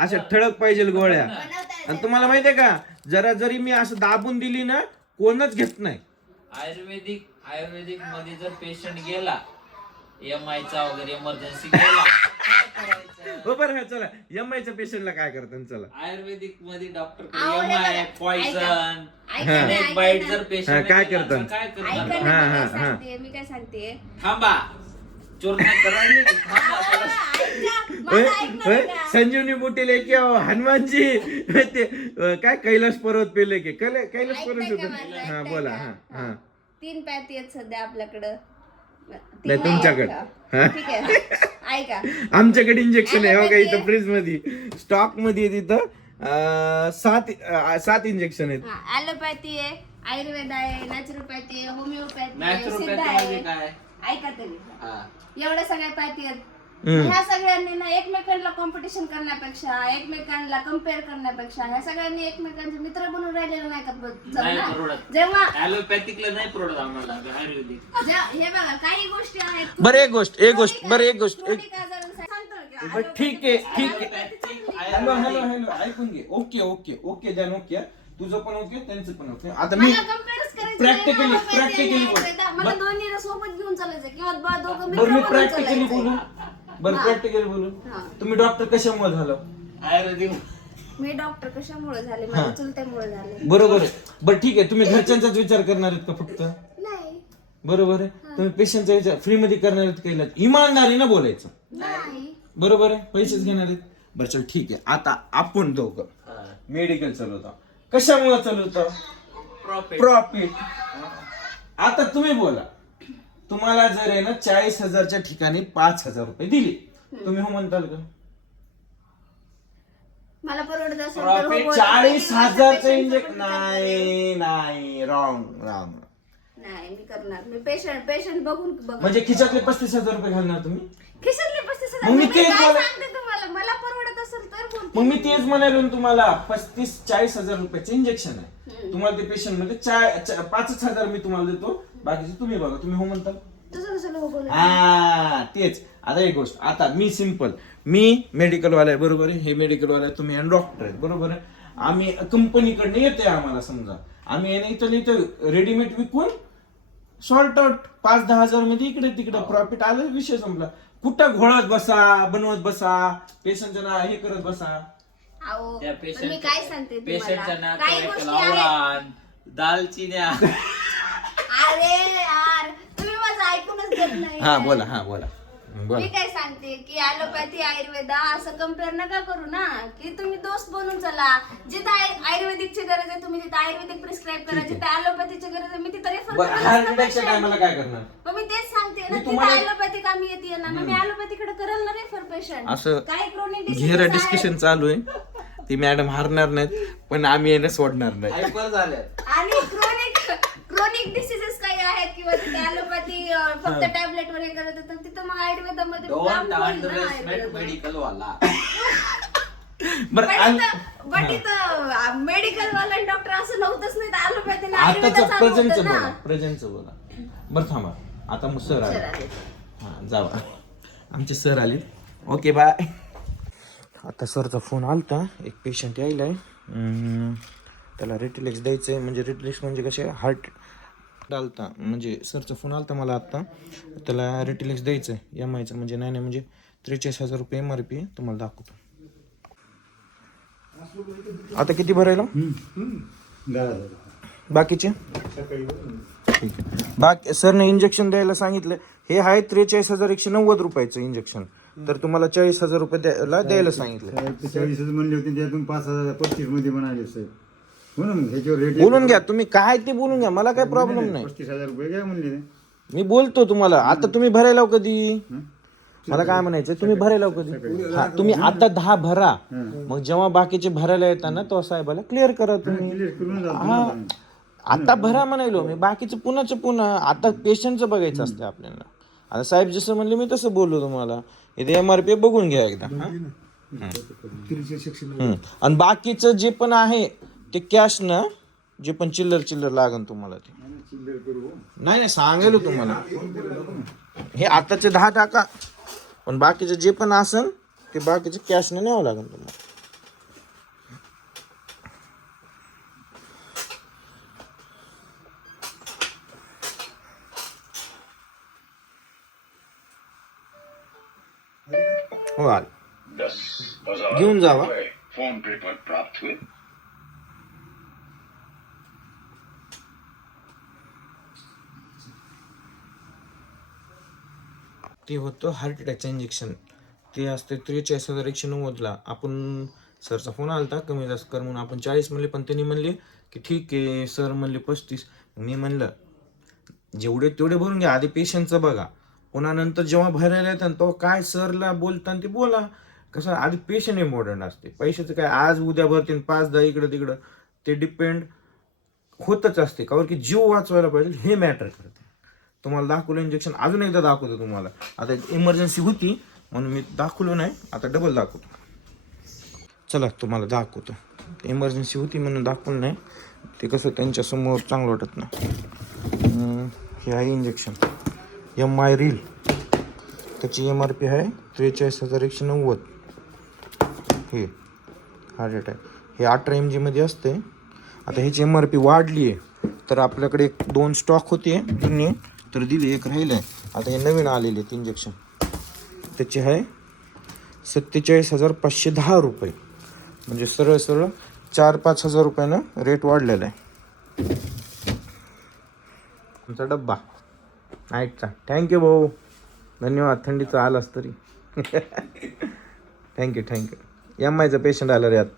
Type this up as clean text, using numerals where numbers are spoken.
अशा ठळक पाहिजे गोळ्या. बनवता आणि तुम्हाला माहितीये का, जरा जरी मी असं दाबून दिली ना, कोणच घेत नाही. आयुर्वेदिक मध्ये जर पेशंट गेला MI चा वगैरे इमर्जन्सी गेला काय करायचं? हो बरं, चला MI च्या पेशंटला काय करतात चला. आयुर्वेदिक मध्ये डॉक्टर अहो, हे MI बघा, पॉइझन ऐका ना, ऐका बाईट ना. जर पेशंट काय करतात? काय ऐका करतात? ना, हा, मी काय हा. सांगते, मी काय सांगते. थांबा चोरणा करायला थांबा अहो, त्याला. ऐका, माझं ऐकणार का? संजीवनी बुटीले की हनुमानजी ते काय कैलास पर्वत पेले की कैलास पर्वत ऐकताय का होतं. माझं? हा ऐकताय बोला. का? हा हा 3 पॅटी आहेत सध्या आपल्याकडं. नाही, तुमच्याकडं. हा. ठीक आहे, ऐका. आमच्याकडे इंजेक्शन आहे बघा इथं फ्रीज मध्ये स्टॉक मध्ये आहे तिथं 7 इंजेक्शन आहेत. ॲलोपॅथी आहे, आयुर्वेद आहे, नॅचरोपॅथी आहे, होमिओपॅथी आहे, सिद्ध नॅचरोपॅथी म्हणजे आहे. काय? ऐका तरी, हा. एवढ्या सगळ्या पॅथी आहेत. हम्म. ह्या सगळ्यांनी ना एकमेकांना कॉम्पिटिशन करण्यापेक्षा, एकमेकांना कम्पेअर करण्यापेक्षा, ह्या सगळ्यांनी एकमेकांचे मित्र बनून राहिलेले नाही का नाही जमना? परवडत. जेव्हा ऍलोपॅथिकला नाही परवडत आम्हाला आयुर्वेदिक. हे बघा, काही गोष्टी आहेत. बरं एक गोष्ट क्रोनिक आजारांसाठी सांगतो की बरं, ठीक आहे ऍलोपॅथिक हॅलो हॅलो हॅलो ऐकून घे. ओके जान ओके. तुझं पण ओके, त्यांचं पण ओके. आता मी मला कंपेअरच करायचं practically- नाही, मला माहिती आहे, बोल. आयुर्वेद. मला दोन्ही सोबत घेऊन चालायचं किंवा दोघं मित्र बरं मी बनून प्रॅक्टिकली चालायचं. बोलू. बरं हा. प्रॅक्टिकली बोलू. हा. तुम्ही डॉक्टर कशामुळे झालं? आयुर्वेदिक मी डॉक्टर कशामुळे झाले? माझ्या चुलत्यामुळे झाले. बरोबर आहे. बरं ठीक आहे, तुम्ही घरच्यांचाच विचार करणार आहेत का फक्त? नाही बरोबर आहे. तुम्ही पेशंटचा विचार फ्री मध्ये करणार आहेत का? इमानदारीनं बोलायचं. नाही बरोबर आहे. पैसेच घेणार आहेत. बरं चल ठीक आहे. आता आपण दोघं मेडिकल चालवतो. कशामुळे चालवतो? प्रॉफिट. आता तुम्ही बोला. तुम्हाला जर आहे ना 40,000च्या ठिकाणी 5,000 रुपये दिले, तुम्ही हो म्हणताल का? मला परवडत असेल तर हो प्रॉफिट बोला. 40,000चं patient इंजेक्शन. सोबत नाही रॉंग. नाही मी करणार. मी पेशंट बघून म्हणजे खिशातले 35,000 रुपये घालणार तुम्ही? खिशातले 35,000. मग मी मी तेच काय बोला- सांगते तुम्हाला, मला परवडत असेल तर बोलते. मग मी तेच म्हणालो ना तुम्हाला, 35-40,000 रुपयाचं इंजेक्शन आहे. तुम्हाला ते पेशंट मध्ये 5,000 मी तुम्हाला देतो, बाकीचे तुम्ही बघा. तुम्ही हो म्हणता? तसं कसं हो बोला. हा तेच. आता एक गोष्ट, आता मी सिंपल, मी मेडिकल वाला आहे बरोबर आहे. हे मेडिकल वाला आहे, तुम्ही डॉक्टर आहे बरोबर आहे. आम्ही कंपनीकडनं येते, आम्हाला समजा आम्ही इथं रेडीमेड विकून सॉल्ट आउट 5-10 हजार मध्ये इकडे तिकडे प्रॉफिट आलं, विषय संपला. कुठं घोळत बसा, बनवत बसा, पेशंटच्या हे करत बसा. अहो, त्या पण मी काय सांगते पेशंटच्या तुम्हाला, काही गोष्टी आहेत. नावाला दालचिन्या. अरे यार, तुम्ही माझं ऐकूनच घेत नाही. हा बोला. मी काय सांगते की ॲलोपॅथी आयुर्वेद असं कम्पेअर नका करू ना, की तुम्ही दोस्त बनून चला. जिथं आयुर्वेदिकची गरज आहे तुम्ही तिथं आयुर्वेदिक प्रिस्क्राईब करा, जिथं ॲलोपॅथीची गरज आहे मी तिथं रेफर हार्ट अटॅकच्या टायमाला काय करणार? मग मी तेच सांगते ना, मी तिथं तुम्हाला- ॲलोपॅथिक आम्ही येते ना, मग मी ॲलोपॅथीकडे करेल ना रेफर पेशंट. असं काय क्रोनिक घेरा डिस्कशन चालू आहे. ती मॅडम हारणार नाहीत, पण आम्ही यायला सोडणार नाही. ऐकून झालं. आणि क्रोनिक डिसीजेस काही आहेत किंवा तिथे ॲलोपॅथी फक्त टॅबलेट वर हे करत होतं, तिथं मग आयुर्वेदामध्ये काम डोंट होईल ना अंडरएस्टिमेट आयुर्वेदामध्ये. मेडिकल वाला. बरं बट इथं मेडिकल वाला डॉक्टर असं नव्हतंच नाही, तर ॲलोपॅथीने आताच आयुर्वेद चालू प्रेझेंटचं होतं बोला. ना. प्रेझेंटचं बोला. बरं थांबा, आता मग सर आले. हा जावा, आमचे सर आले. Okay bye. आता सरचा फोन आलता, एक पेशंट यायलाय, त्याला रेटिलेक्स द्यायचंय. म्हणजे रेटिलेक्स म्हणजे कसे हार्ट आलता, म्हणजे सरचा फोन आलता मला आत्ता. त्याला रेटिलेक्स द्यायचंय MIचं, म्हणजे नाही म्हणजे 43,000 रुपये MRP आहे. तुम्हाला दाखवतो. आता किती भरायला बाकीचे? ठीक आहे. बाकी सरने इंजेक्शन द्यायला सांगितलं. हे आहे 43,190 रुपयाचं इंजेक्शन, तर तुम्हाला 40,000 रुपये द्यायला सांगितलं. 40 म्हणले होते, त्यातून 5,000 35 मध्ये म्हणाले साहेब. हो ना, मग ह्याच्यावर रेट बोलून घ्या तुम्ही, काय ते बोलून घ्या, मला काय प्रॉब्लेम नाही. 35,000 रुपये घ्या म्हणले. मी बोलतो तुम्हाला. आता तुम्ही भरायला कधी, मला काय म्हणायचं, तुम्ही भरायला कधी? हा तुम्ही आता 10 भरा, मग जेव्हा बाकीचे भरायला येतात तेव्हा साहेबाला क्लिअर करा तुम्ही. क्लिअर करून जातो हा आता भरा म्हणायलो मी, बाकीचं पुन्हा आता पेशंटचं बघायचं असतं आपल्याला. आता साहेब जसं म्हणले मी तसं बोललो तुम्हाला. इथे MRP बघून घ्या एकदा. आणि बाकीचं जे पण आहे ते कॅश ना, जे पण चिल्लर लागन तुम्हाला ते नाही सांगेल तुम्हाला. हे आताचे 10 टाका, पण बाकीचं जे पण असेल ते बाकीचं कॅश ने न्यावं लागेल तुम्हाला. हो आल घेऊन जावा. फोन पे पर प्राप्त हुए. ते होतं हार्ट अटॅकचं इंजेक्शन. ते असते 43,190ला. आपण सरचा फोन आला होता कमी जास्त कर म्हणून. आपण 40 म्हणले, पण त्यांनी म्हणले की ठीक आहे. सर म्हणले 35. मी म्हणलं जेवढे तेवढे भरून घ्या, आधी पेशंटचं बघा, पुन्हा नंतर जेव्हा भरायला येतं तो काय सरला बोलताना ते बोला. कसं आधी पेशंट इम्पॉर्टंट असते. पैशाचं काय आज उद्या भरतील 5-10 इकडं तिकडं ते डिपेंड होतच असते. कारण की जीव वाचवायला पाहिजे हे मॅटर करते. तुम्हाला दाखवलं इंजेक्शन, अजून एकदा दाखवतो तुम्हाला. आता इमर्जन्सी होती म्हणून मी दाखवलो नाही, आता डबल दाखवतो. चला तुम्हाला दाखवतो. इमर्जन्सी होती म्हणून दाखवलं नाही. ते कसं त्यांच्यासमोर चांगलं वाटत नाही. हे आहे इंजेक्शन MI रील. त्याची MRP आहे 43,190. हे हार्ट अटॅक हे 18 mg मध्ये असते. आता ह्याची MRP वाढली आहे, तर आपल्याकडे 2 स्टॉक होते जुने, तर दिले, एक राहिलं आहे. आता हे नवीन आलेले आहेत इंजेक्शन. त्याचे आहे 47,510 रुपये. म्हणजे सरळ 4-5 हजार रुपयानं रेट वाढलेला आहे. आमचा डब्बा नाईटचा. थँक्यू भाऊ, धन्यवाद. थंडीचा आलास तरी. थँक्यू. MIचा पेशंट आला रे आत्ता.